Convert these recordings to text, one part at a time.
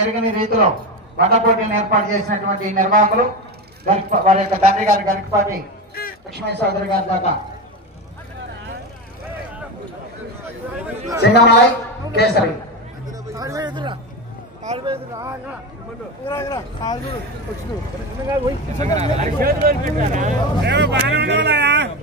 ఎరగని రీతిలో బండ పోటీలను ఏర్పాటు చేసినటువంటి నిర్వాహకులు వారి యొక్క తండ్రి గారి గరికపాటి లక్ష్మీ సోదరి గారి దాకా సింగమలై కేసరి.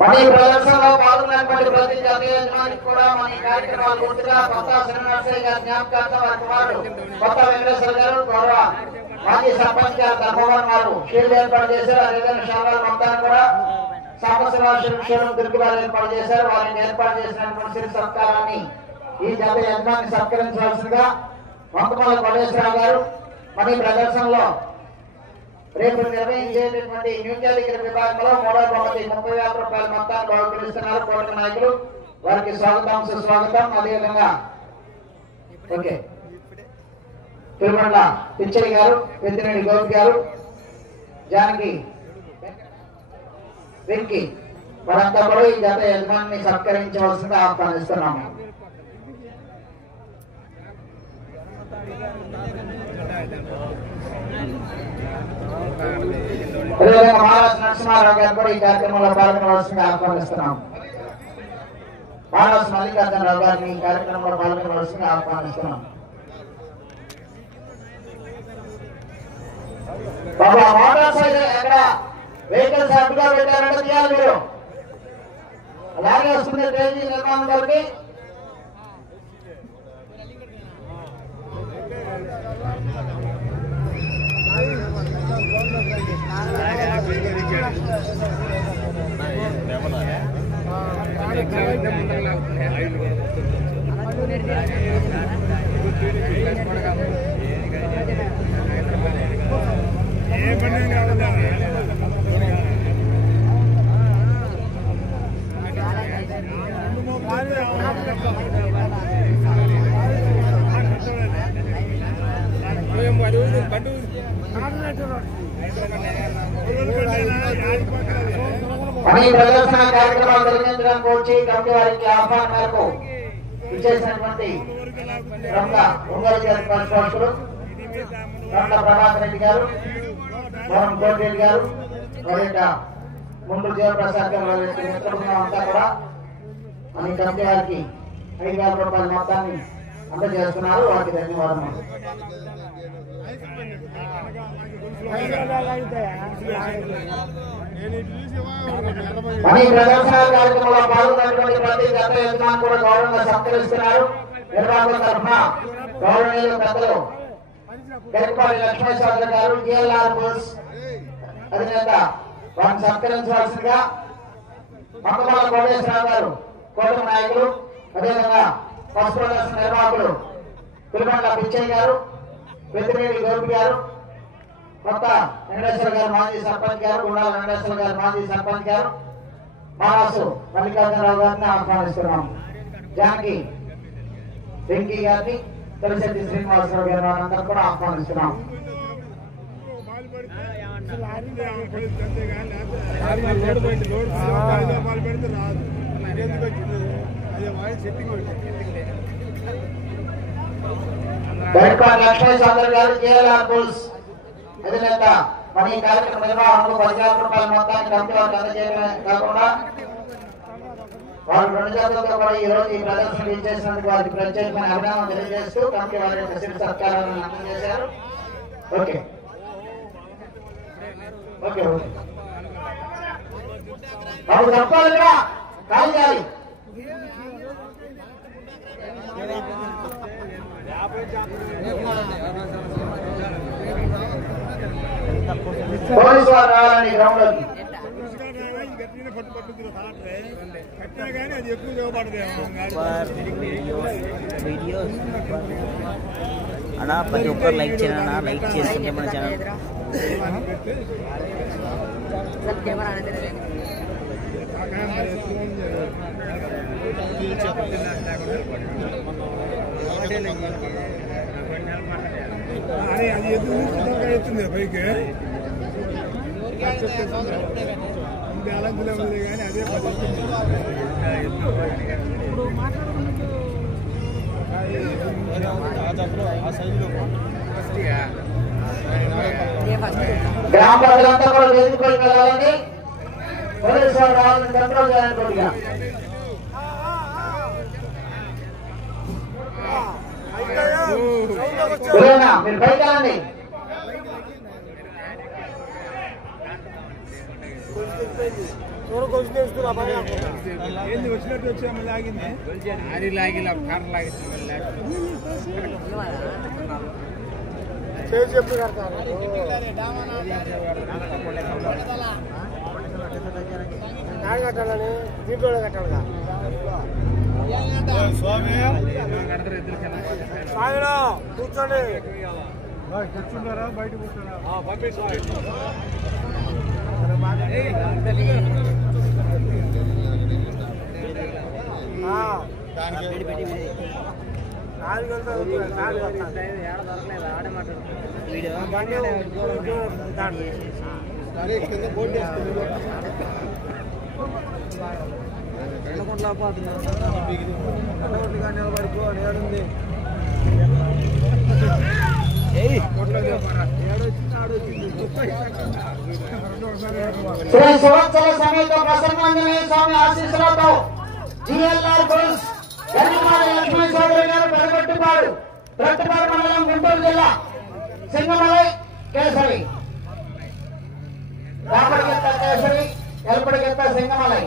మరి ఈ ప్రదర్శనలో పాల్గొన్నటువంటి ప్రతి జాతీయ యజమానికి కూడా మన కార్యక్రమాలు పూర్తిగా కొత్త శ్రీనివాసయ్య గారి జ్ఞాపకార్థం వారి కుమారుడు కొత్త వెంకటేశ్వర గారు గౌరవ మాజీ సర్పంచ్ గారు ధర్మవన్ వారు. షీల్డ్ ఏర్పాటు చేశారు. అదేవిధంగా శాఖల మొత్తాన్ని కూడా సాంబశివాశ్వరం దుర్గి వారు ఏర్పాటు చేశారు. వారిని ఏర్పాటు చేసినటువంటి సిరి సత్కారాన్ని ఈ జత యజ్ఞాన్ని సత్కరించవలసిందిగా వంకమల కోటేశ్వరరావు గారు మరి ప్రదర్శనలో రేపు నిర్వహించేటటువంటి న్యూ విభాగంలో మూడో బహుమతి ముప్పై వేల రూపాయల మొత్తాన్ని బహుకరిస్తున్నారు కోటక నాయకులు. వారికి స్వాగతం సుస్వాగతం. అదేవిధంగా ఓకే. తిరుమల పిచ్చయ్య గారు పెద్దిరెడ్డి గోపి గారు జానకి వెక్కి. వారంతా కూడా ఈ జత యజమాని సత్కరించవలసిందిగా ఆహ్వానిస్తున్నాము. అదేవిధంగా నరసింహారావు గారు కూడా ఈ కార్యక్రమంలో పాల్గొనవలసిందిగా ఆహ్వానిస్తున్నాం మల్లికార్జునరావు గారిని ఈ కార్యక్రమంలో పాల్గొనవలసిందిగా బాబా మోటార్ సైకిల్ ఎక్కడ? వెహికల్స్ అడ్డుగా పెట్టారంటే తీయాలి మీరు అలాగే వస్తుంది ట్రైన్ నిర్మాణం గారికి అని ప్రదర్శన కార్యక్రమాలు నిర్వహించడానికి వచ్చి కమిటీ వారికి ఆహ్వానం మేరకు ఇచ్చేసినటువంటి ప్రముఖ ఒంగోలు జిల్లా పరిశోధకులు ప్రముఖ ప్రభాకర్ రెడ్డి గారు మోహన్ కోటిరెడ్డి గారు మరి ముందు జయప్రసాద్ గారు వారి యొక్క అంతా కూడా మన కమిటీ వారికి ఐదు వేల రూపాయల మొత్తాన్ని అందజేస్తున్నారు. వారికి ధన్యవాదములు. మన ప్రదర్శన కార్యక్రమంలో పాల్గొన్నటువంటి ప్రతి గత యజమాని కూడా గౌరవంగా సత్కరిస్తున్నారు. నిర్వాహకుల తరఫున గౌరవనీయులు పెద్దలు గరిపాటి లక్ష్మీశ్వర గారు జిఎల్ఆర్ బోస్ అధినేత. వారిని సత్కరించవలసిందిగా మంగమాల కోటేశ్వరరావు గారు కోట నాయకులు అదేవిధంగా పసుపు నిర్వాహకులు పిచ్చయ్య గారు పెద్దిరెడ్డి గోపి గారు కొత్త వెంకటేశ్వర గారు మాజీ సర్పంచ్ గారు గుండాల వెంకటేశ్వర గారు మాజీ సర్పంచ్ గారు మహారాసు మల్లికార్జునరావు గారిని ఆహ్వానిస్తున్నాం జానకి వెంకీ గారిని తొలిశెట్టి శ్రీనివాసరావు గారు వారందరూ కూడా ఆహ్వానిస్తున్నాం గరిపాటి లక్ష్మీ చౌదరి గారు జేఎల్ఆర్ బుల్స్ అధినేత మరి ఈ కార్యక్రమ నిర్వహణకు పది రూపాయల మొత్తాన్ని కమిటీ అందజేయడమే కాకుండా వారు రెండు జాతులతో కూడా ఈ రోజు ఈ ప్రదర్శన ఇచ్చేసినందుకు వారికి ప్రత్యేకమైన అభినందన తెలియజేస్తూ కమిటీ వారి యొక్క శిర సత్కారాలను అందజేశారు. ఓకే. Okay okay. బాబు తప్పాలి ఇక్కడ కాల్ చేయాలి. పోలీసు వారు రావాలండి గ్రౌండ్లోకి పట్టు పట్టు తాటరే కట్టినా కానీ అది ఎక్కువ చూపడదేమో సూపర్ వీడియోస్ వీడియోస్ అన్నా ప్రతి ఒక్కరు లైక్ చేయండి అన్న లైక్ చేస్తుంటే మన ఛానల్ అదే అది ఎదురు ఎత్తుంది పైకి. గ్రామ ప్రజలంతా కూడా వేదికలకు వెళ్ళాలని పోలీసు వారు రావాలని కంట్రోల్ చేయాలని కోరిక మీరు పైకి వెళ్ళండి ఏంది వచ్చినట్టు వచ్చా మళ్ళీ ఆగింది కట్టాలని? దీంట్లో కట్టాలిగా? స్వామి. కూర్చోండి. కూర్చున్నారా? బయట కూర్చున్నారా? నాలుగు వెళ్తా నాలుగు శ్రీ సంవత్సర సమేత ప్రసన్నాంజనేయ స్వామి ఆశీస్సులతో జిఎల్ఆర్ గోల్స్ గరిమారి లక్ష్మీ సోదరి గారు పెరగొట్టుపాడు ప్రట్టుపాడు మండలం గుంటూరు జిల్లా సింగమలై కేసరి. రాపడిగెత్త కేసరి ఎల్పడిగెత్త సింగమలై.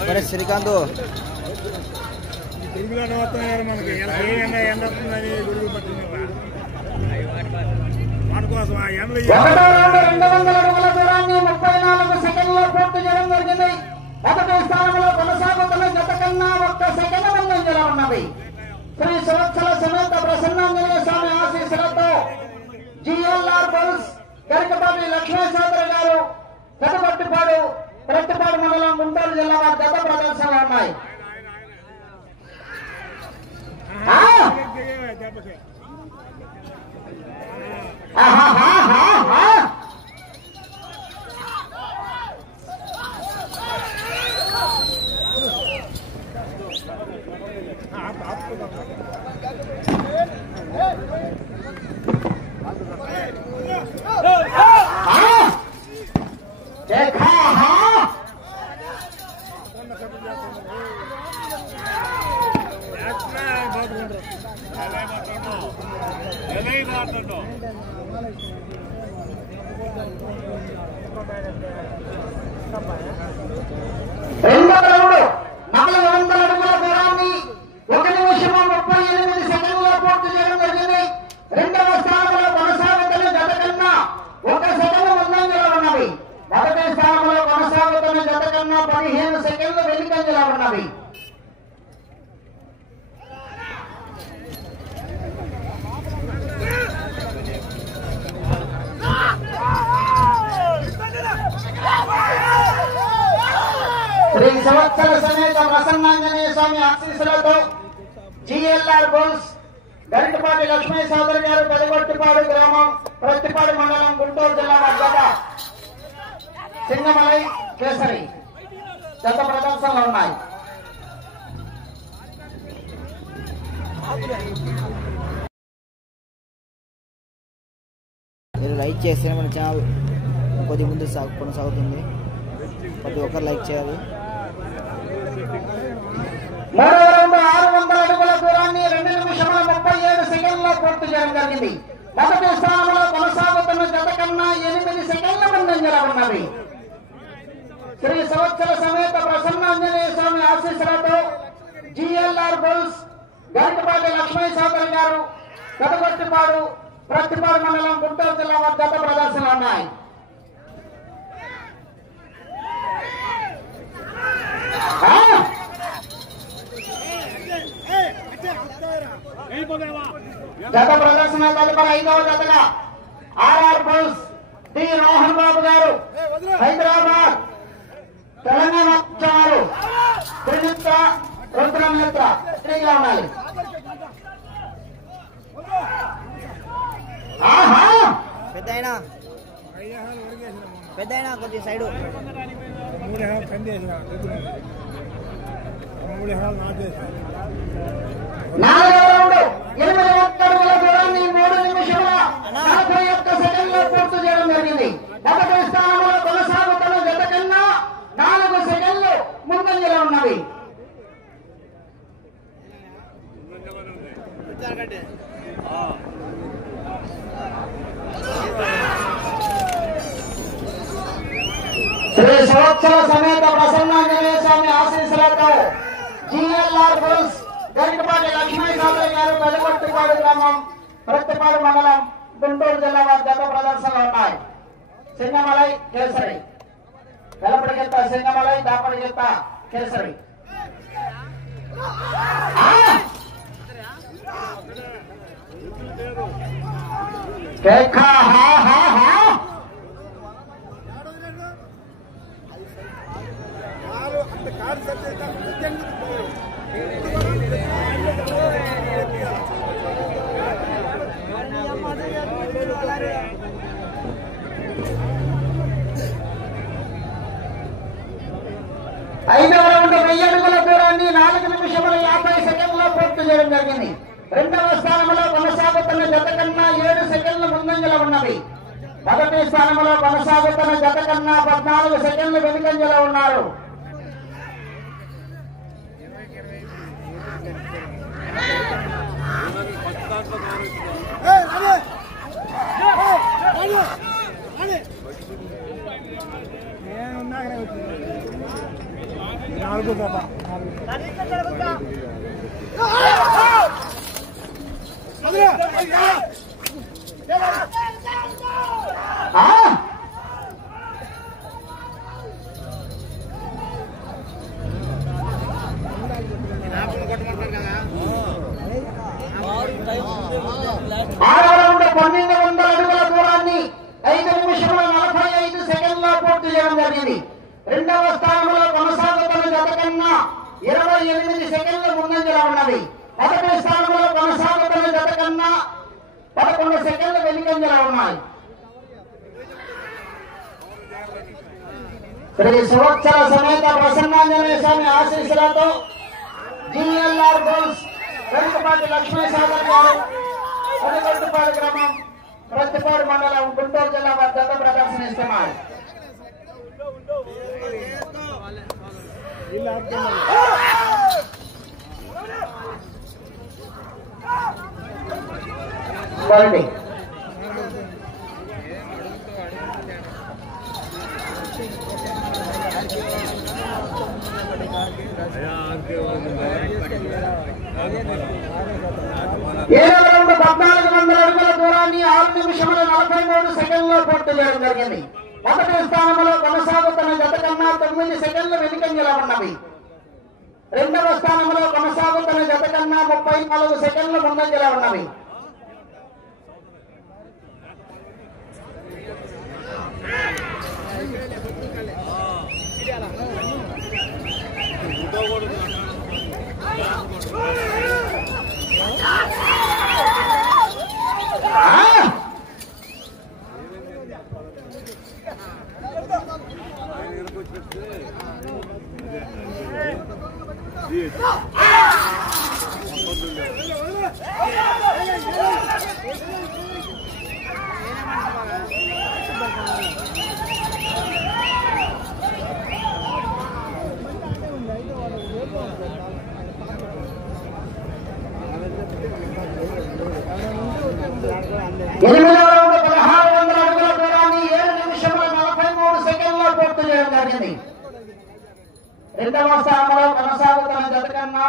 మరి శ్రీకాంత్. గురుగులాట వస్తున్నారు మనకి ఎండ ఎండ వస్తుందని గురుగు పట్టింది ఒకటో రౌండ్ రెండు వందల అడుగుల దూరాన్ని ముప్పై నాలుగు సెకండ్లో పూర్తి చేయడం జరిగింది మొదటి స్థానంలో కొనసాగుతున్న గత కన్నా ఒక్క సెకండ్ ముందంజలో ఉన్నవి శ్రీ సంవత్సర సమేత ప్రసన్నాంజనేయ స్వామి ఆశీస్సులతో జిఎల్ఆర్ బుల్స్ గరికపాటి లక్ష్మీశాస్త్రి గారు కటపట్టిపాడు ప్రతిపాడు మండలం గుంటూరు జిల్లా వారి గత ప్రదర్శనలు ఉన్నాయి 아하하하하 Elena Tono. Elena Tono. మాట్లాడతావు రౌండ్ నాలుగు వందల అడుగుల దూరాన్ని ఒక నిమిషము ముప్పై ఎనిమిది సెకండ్లో పూర్తి చేయడం జరిగింది. రెండవ స్థానంలో కొనసాగుతున్న జత కన్నా ఒక సెకండ్ ముందంజలో ఉన్నవి మొదటి స్థానంలో కొనసాగుతున్న జత కన్నా పదిహేను సెకండ్లు వెనుకంజలో ఉన్నవి స్వామి ఆశీస్సులతో జిఎల్ఆర్ బోల్స్ గరికపాటి లక్ష్మీ సోదరి గారు పెదగొట్టిపాడు గ్రామం ప్రతిపాడు మండలం గుంటూరు జిల్లా వద్ద సింగమలై కేసరి. గత ప్రదర్శనలు ఉన్నాయి. మీరు లైక్ చేస్తే మన ఛానల్ కొద్ది ముందు సాగు కొనసాగుతుంది. ప్రతి ఒక్కరు లైక్ చేయాలి. మరో రౌండ్ ఆరు వందల అడుగుల దూరాన్ని రెండు నిమిషముల ముప్పై ఏడు సెకండ్ల పూర్తి చేయడం జరిగింది. మొదటి స్థానంలో కొనసాగుతున్న జత కన్నా ఎనిమిది సెకండ్ల ముందంజల ఉన్నది. శ్రీ సంవత్సర సమేత ప్రసన్న ఆంజనేయ స్వామి ఆశీస్సులతో జిఎల్ఆర్ బుల్స్ గరికపాటి లక్ష్మీ సోదరి గారు కడగొట్టిపాడు ప్రతిపాడు మండలం గుంటూరు జిల్లా వారి జత ప్రదర్శనలు ఉన్నాయి. Ah! జత ప్రదర్శన తదుపరి ఐదవ జతగా ఆర్ఆర్ బోస్ డి రోహన్ బాబు గారు హైదరాబాద్ తెలంగాణ రాష్ట్రాలు త్రిమిత్ర రుద్రమిత్ర స్త్రీగా ఉండాలి. పెద్ద పెద్ద కొద్ది సైడు. మూడు ఎకరాలు కంది వేసిన మూడు ఎకరాలు నాటు వేసిన ఇరవై ఒక్క అడుగుల దూరాన్ని మూడు నిమిషముల నలభై ఒక్క సెకండ్లో పూర్తి చేయడం జరిగింది మొదటి స్థానంలో కొనసాగుతున్న జత కన్నా నాలుగు సెకండ్లు ముందంజలో ఉన్నవి శ్రీ సంవత్సర సమేత ప్రసన్నాంజనేయ స్వామి ఆశీస్సులతో జిఎల్ఆర్ బుల్స్ లక్ష్మీ సాగర్ గారు పెదగొట్టిపాడు గ్రామం ప్రతిపాడు మండలం గుంటూరు జిల్లా వారి జత ప్రదర్శనలు ఉన్నాయి సింగమలై కేసరి వెలపడి గిత్త సింగమలై దాపడి గిత్త కేసరి ఆ! కేక హా హా హా ఐదవ రౌండ్ వెయ్యి అడుగుల దూరాన్ని నాలుగు నిమిషముల యాభై సెకండ్లో పూర్తి చేయడం జరిగింది రెండవ స్థానంలో కొనసాగుతున్న జత కన్నా ఏడు సెకండ్లు ముందంజలో ఉన్నవి మొదటి స్థానంలో కొనసాగుతున్న జత కన్నా పద్నాలుగు సెకండ్లు వెనుకంజలో ఉన్నారు నేనున్నా అక్కడే వచ్చింది నాలుగు జత ఆ? ఆరవ రౌండ్ పన్నెండు వందల అడుగుల దూరాన్ని ఐదు నిమిషముల నలభై ఐదు సెకండ్లో పూర్తి చేయడం జరిగింది రెండవ స్థానంలో కొనసాగుతున్న జత కన్నా ఇరవై ఎనిమిది సెకండ్ల ముందంజలో ఉన్నది. మొదటి స్థానంలో కొనసాగుతున్న జత కన్నా పదకొండు సెకండ్ల వెనుకంజలో ఉన్నాయి. శ్రీ సంవత్సర సమేత ప్రసన్నాంజనేయ స్వామి ఆశీస్సులతో జిఎల్ఆర్ గోల్స్ వెనుకపాటి లక్ష్మీ సాగర్ గారు కొనగొట్టుపాడు గ్రామం ప్రతిపాడు మండలం గుంటూరు జిల్లా వద్ద ప్రదర్శనిస్తున్నారు ఇల్లు ఆపుతున్నారు రండి ఏడవ రౌండ్ పద్నాలుగు వందల అడుగుల దూరాన్ని ఆరు నిమిషముల నలభై మూడు సెకండ్లో పూర్తి చేయడం జరిగింది. మొదటి స్థానంలో కొనసాగుతున్న జత కన్నా తొమ్మిది సెకండ్లు వెనుకంజలో ఉన్నవి. రెండవ స్థానంలో కొనసాగుతున్న జత కన్నా ముప్పై నాలుగు సెకండ్లు ముందంజలో ఉన్నవి ఆ! ఎనిమిదవ రౌండ్ పదహారు వందల అడుగుల దూరాన్ని ఏడు నిమిషముల నలభై మూడు సెకండ్లో పూర్తి చేయడం జరిగింది రెండవ స్థానంలో కొనసాగుతున్న జత కన్నా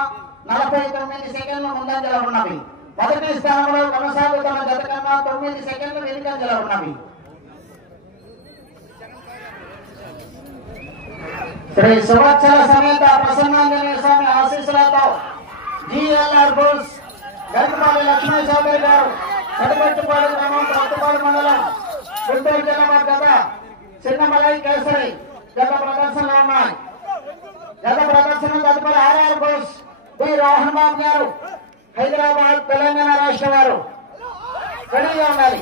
నలభై తొమ్మిది సెకండ్ల ముందంజలో ఉన్నవి మొదటి స్థానంలో కొనసాగుతున్న జత కన్నా తొమ్మిది సెకండ్లు వెనుకంజలో ఉన్నవి శ్రీ సువత్సల సమేత ప్రసన్నాంజనేయ స్వామి ఆశీస్సులతో జిఎల్ఆర్ బుల్స్ గరికపాటి లక్ష్మీ చౌదరి గారు కడుపట్టుపాడు గ్రామం కొత్తపాడు మండలం గుంటూరు జిల్లా వారి గత చిన్నమలై కేసరి గత ప్రదర్శనలో ఉన్నాయి. గత ప్రదర్శన తదుపరి ఆర్ఆర్ బోస్ బి రోహన్ బాబు గారు హైదరాబాద్ తెలంగాణ రాష్ట్ర వారు. రెడీగా ఉండాలి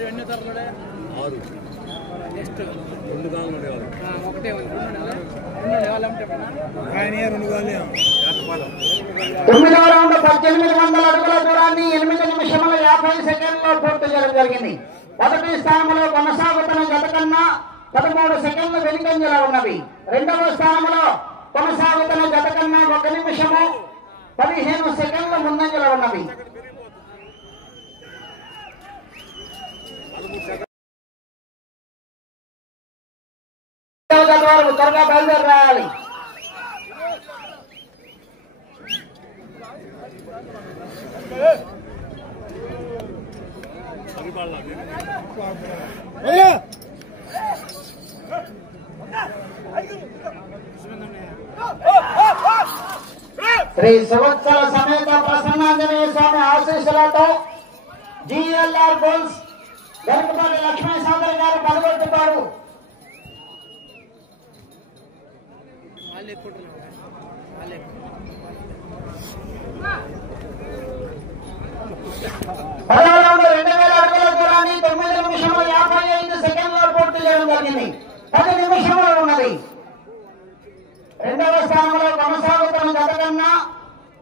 ఎన్ని తరగడే ఆరు రెండు దాని ఉండేవాళ్ళు ఉంది రెండు పద్దెనిమిది వందల అడుగుల దూరాన్ని ఎనిమిది నిమిషముల యాభై సెకండ్లో పూర్తి చేయడం జరిగింది. మొదటి స్థానంలో కొనసాగుతున్న జత కన్నా పదమూడు సెకండ్లు వెనుకంజలో ఉన్నవి. రెండవ స్థానంలో కొనసాగుతున్న జత కన్నా ఒక నిమిషము పదిహేను సెకండ్లు ముందంజలో ఉన్నవి. వారు త్వరగా బయలుదేరి రావాలి శ్రీ సంవత్సర సమేత ప్రసన్నాంజనేయ స్వామి ఆశీస్సులతో జిఎల్ఆర్ బోల్స్ వెనుకపల్లి లక్ష్మీ సోదరి గారు పదగొట్టుతారు వాళ్ళు ఎక్కుంటున్నారు వాళ్ళు ఎక్కువ పదవ రౌండ్ రెండు వేల అడుగుల దూరాన్ని తొమ్మిది నిమిషముల యాభై ఐదు సెకండ్లో పూర్తి చేయడం జరిగింది పది నిమిషములు ఉన్నది రెండవ స్థానంలో కొనసాగుతున్న గత కన్నా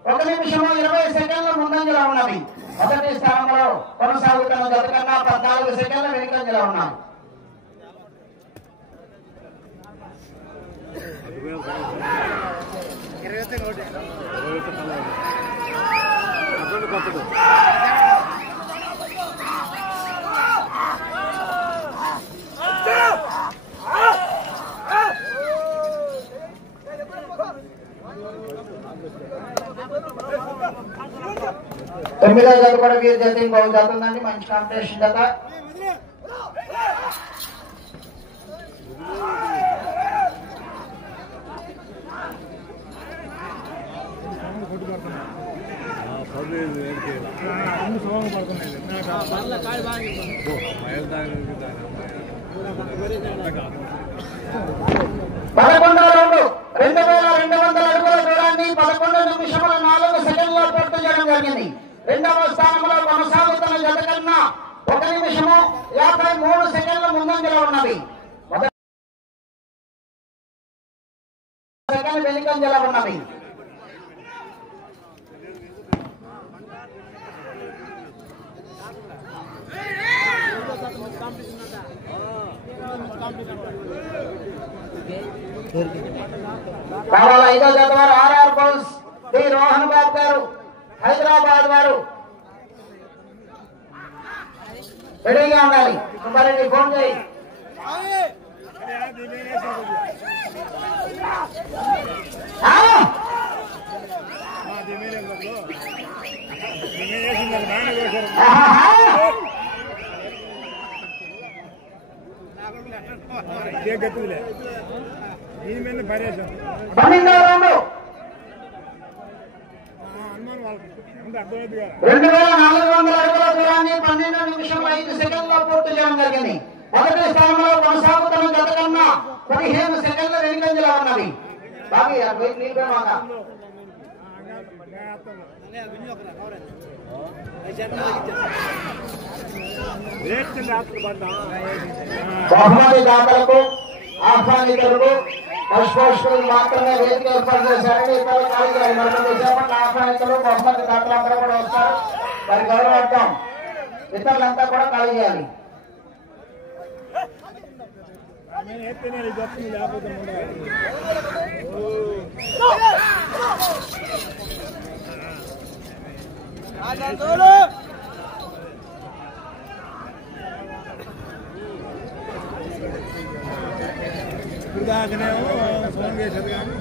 ఒక నిమిషము ఇరవై సెకండ్ల ముందంజలో ఉన్నది మొదటి స్థానంలో కొనసాగుతున్న గత కన్నా పద్నాలుగు సెకండ్ల వెనుకంజలో ఉన్నాయి ఇరవై అయితే ఒకటి అటువంటి కొత్తది తొమ్మిదో జత కూడా వీరి జత ఇంకొక జత ఉందండి. మంచి కాంపిటీషన్ జత. పదకొండు రెండు వేల రెండు వందల అడుగుల దూరాన్ని పదకొండు నిమిషముల నాలుగు సెకండ్లో పూర్తి చేయడం జరిగింది. రెండవ స్థానంలో కొనసాగుతున్న జత కన్నా ఒక నిమిషము యాభై మూడు సెకండ్ల ముందంజలో ఉన్నవి సెకండ్ వెనుకంజలో ఉన్నది. కావాల ఐదో జత వారు ఆర్ఆర్ బౌల్స్ డి రోహన్ బాబు గారు హైదరాబాద్ వారు. రెడీగా ఉండాలి. సుబ్బారెడ్డి ఫోన్ చేయి! ఆహాహా! గతులే. దీని మీద పన్నెండవ రౌండ్ అనుమానం వాళ్ళకి. అంటే అర్థమైంది కదా. రెండు వేల నాలుగు వందల అడుగుల దూరాన్ని పన్నెండు నిమిషముల ఐదు సెకండ్లో పూర్తి చేయడం జరిగింది. మొదటి స్థానంలో కొనసాగుతున్న గత కన్నా పదిహేను సెకండ్ల వెనుకంజలో ఉన్నవి. బాబీ నీళ్ళు బహుమతి దాతలకు ఆహ్వానితులకు పుష్పోష్పులు మాత్రమే వేదిక ఏర్పాటు చేశారని ఇతర కార్యక్రమాలు మరికొన్ని చేపట్ల ఆహ్వానితులు బహుమతి దాతలందరూ కూడా వస్తారు వారి గౌరవార్థం ఇతరులంతా కూడా ఖాళీ చేయాలి దాకానేమో ఫోన్ చేశారు కానీ.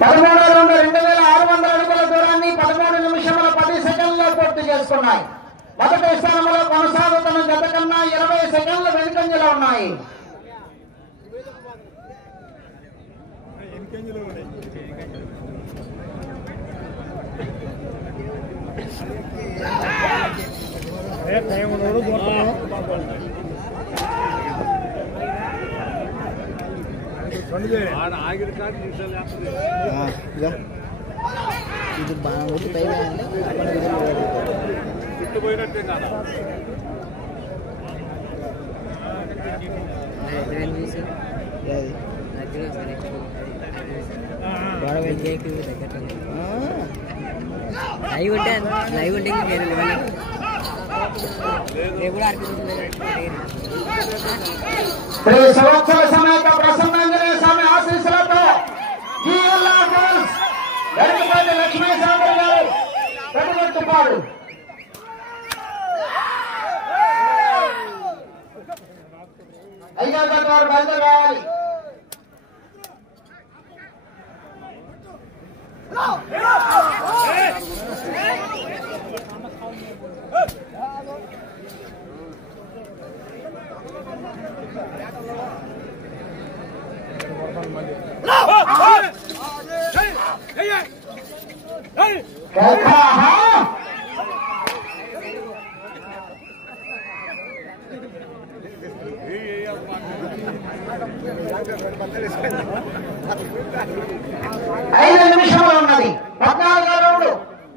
పదమూడో రౌండ్ రెండు వేల ఆరు వందల అడుగుల దూరాన్ని పదమూడు నిమిషముల పది సెకండ్లో పూర్తి చేసుకున్నాయి మొదటి స్థానంలో కొనసాగుతున్న జత కన్నా ఇరవై సెకండ్ల వెనుకంజలో ఉన్నాయి. ఎన్కంజిలో ఉన్నాయి అదే టైం ఉన్నప్పుడు పోతున్నాం పండుగ ఆడ ఆగిన కాదు నిమిషాలు లేకపోతే ఇది బాగుంది పైన కదా లైవ్ ఉంటే లైవ్ ఉంటే వేరే లెవెల్ రేపు కూడా ఆడిపోతుంది శ్రీ సంవత్సర సమేత ప్రసన్నాంజనేయ స్వామి ఆశీస్సులతో జిఎల్ఆర్ గర్ల్స్ వెనకపల్లి లక్ష్మీ సాగర్ గారు పెట్టుబట్టుపాడు ఐదో జత వారు బయలుదేరి రావాలి కేకా, హా? ఐదు నిమిషములు ఉన్నది. పద్నాలుగో రౌండ్.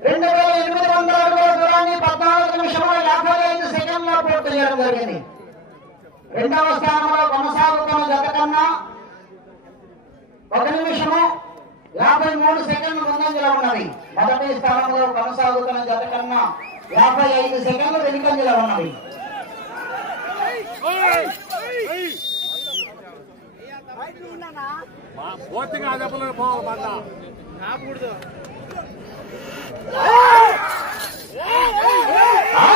రెండు వేల ఎనిమిది వందల అడుగుల దూరాన్ని పద్నాలుగు నిమిషముల యాభై ఐదు పూర్తి చేయడం జరిగింది. రెండవ స్థానంలో కొనసాగుతున్న జత కన్నా ఒక నిమిషము యాభై మూడు సెకండ్లు ముందంజలో ఉన్నది. మొదటి స్థానంలో కొనసాగుతున్న జత కన్నా యాభై ఐదు సెకండ్లు వెనుకంజలో ఉన్నది. పూర్తిగా ఆ దెబ్బలు పోవాలి మళ్ళా. ఆ!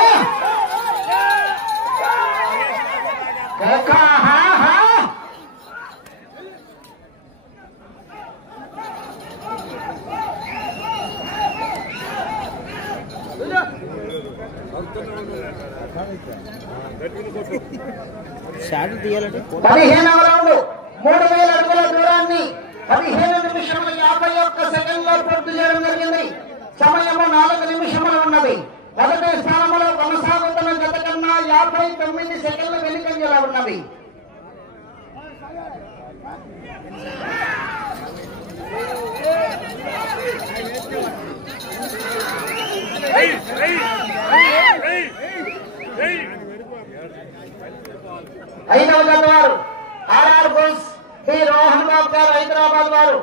తీయాలంటే పదిహేనవ రౌండ్ మూడు వేల అడుగుల దూరాన్ని పదిహేను నిమిషముల యాభై ఒక్క సెకండ్లో పూర్తి చేయడం జరిగింది. సమయము నాలుగు నిమిషములు ఉన్నది. మొదటి స్థానంలో కొనసాగుతున్న జత కన్నా యాభై తొమ్మిది సెకండ్ల వెనుకంజలా ఉన్నవి. ఐదవ జత వారు ఆర్ఆర్ బుల్స్ శ్రీ రోహన్ బాబు గారు హైదరాబాద్ వారు.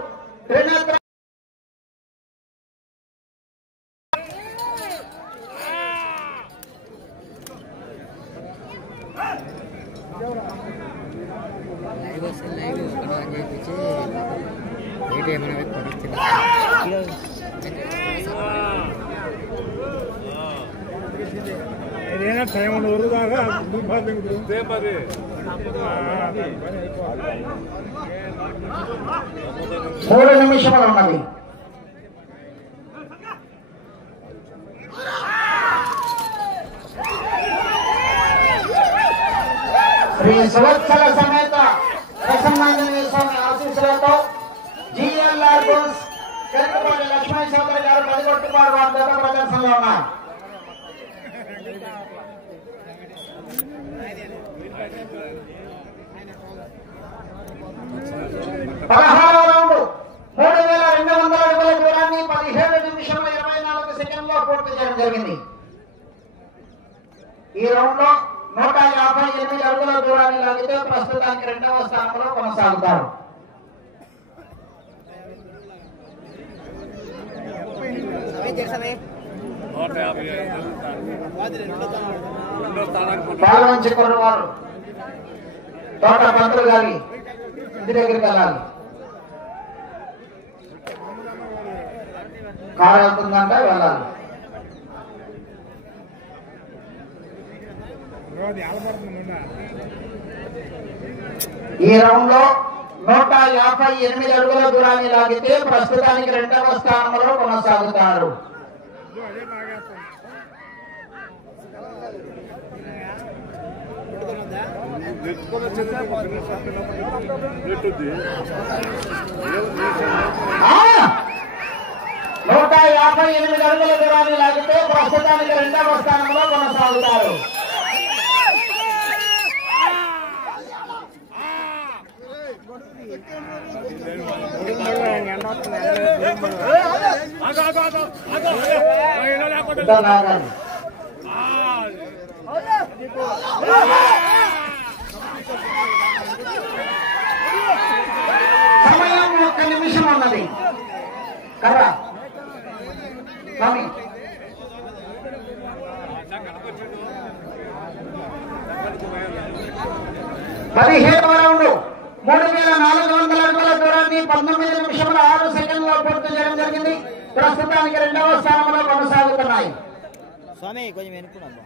దుర్భాగ్యం మరి. మూడు నిమిషములు ఉన్నది. శ్రీ సంవత్సర సమేత ప్రసన్నాంజనేయ స్వామి ఆశీస్సులతో జిఎల్ఆర్ బుల్స్ చెరుకుపాటి లక్ష్మీ చౌదరి గారు పదికొట్టుపాడు వారి గత ప్రదర్శనలో ఉన్నారు. రౌండ్ మూడు వేల రెండు వందల అడుగుల దూరాన్ని పదిహేడు నిమిషముల ఇరవై నాలుగు సెకండ్లో పూర్తి చేయడం జరిగింది ఈ రౌండ్లో నూట యాభై ఎనిమిది అడుగుల దూరాన్ని లాగితే ప్రస్తుతానికి రెండవ స్థానంలో కొనసాగుతారు నూట యాభై ఐదు రెండో స్థానానికి ఉన్నాడు. పాల్వంచి వారు తోట పంతులు గారి ఇంటి దగ్గరికి వెళ్ళాలి. కారు వెళ్తుందంట వెళ్ళాలి. ఈ రౌండ్లో నూట యాభై ఎనిమిది అడుగుల దూరాన్ని లాగితే ప్రస్తుతానికి రెండవ స్థానంలో కొనసాగుతారు. నెట్టుకొని వచ్చింది నెట్టుద్ది! నూట యాభై ఎనిమిది అడుగుల దూరాన్ని లాగితే ప్రస్తుతానికి రెండవ స్థానంలో కొనసాగుతారు లేకుండా నిమిషం ఉన్నది. కర్ర. స్వామి. పదిహేడవ రౌండ్. మూడు వేల నాలుగు వందల అడుగుల దూరాన్ని పంతొమ్మిది నిమిషముల ఆరు సెకండ్లో పూర్తి చేయడం జరిగింది. ప్రస్తుతానికి రెండవ స్థానంలో కొనసాగుతున్నాయి. స్వామి కొంచెం వెనుకున్నాబ్బా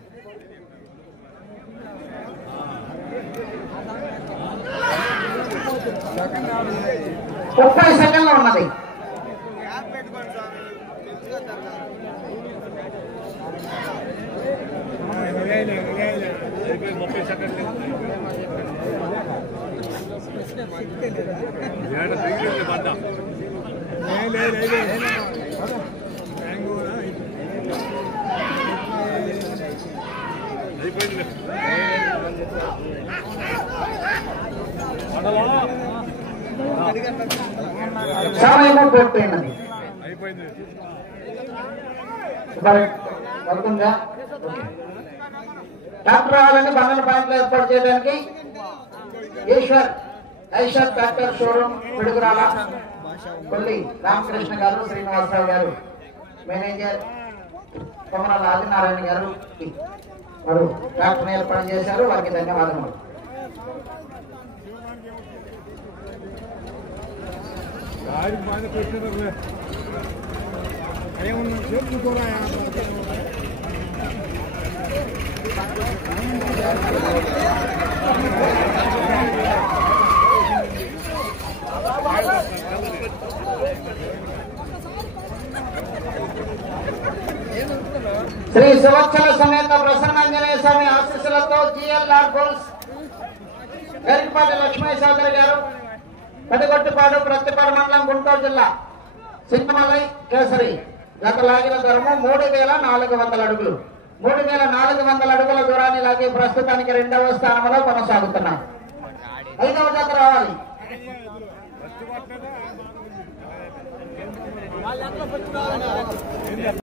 ముప్పై సెకండ్లు ఉన్నది వదిలేయలే, వదిలేయలే. అయిపోయింది ముప్పై సెకండ్లు ఏడ దిగింది బండ లే, లే, లే, లే. మ్యాంగోనా? అయిపోయింది బండలో సమయం పూర్తయినది అయిపోయింది డాక్టర్ రావాలని బంగాళ పాయింట్లో ఏర్పాటు చేయడానికి ఈశ్వర్ ఐశ్వర్ డాక్టర్ షోరూమ్ పిడుగురాల కొల్లి రామకృష్ణ గారు శ్రీనివాసరావు గారు మేనేజర్ కొమరాల ఆదినారాయణ గారు వారు డాక్టర్ ఏర్పాటు చేశారు. వారికి ధన్యవాదములు. శ్రీ సువత్సల సమేత ప్రసన్నాంజనేయ స్వామి ఆశీస్సులతో జిఎల్ఆర్ గోల్స్ గరికపాటి లక్ష్మీ సోదరి గారు పెదగొట్టుపాడు ప్రత్తిపాడు మండలం గుంటూరు జిల్లా సింగమలై కేసరి. గత లాగిన దూరము మూడు వేల నాలుగు వందల అడుగులు. మూడు వేల నాలుగు వందల అడుగుల దూరాన్ని లాగి ప్రస్తుతానికి రెండవ స్థానంలో కొనసాగుతున్నాం. ఐదవ జత రావాలి.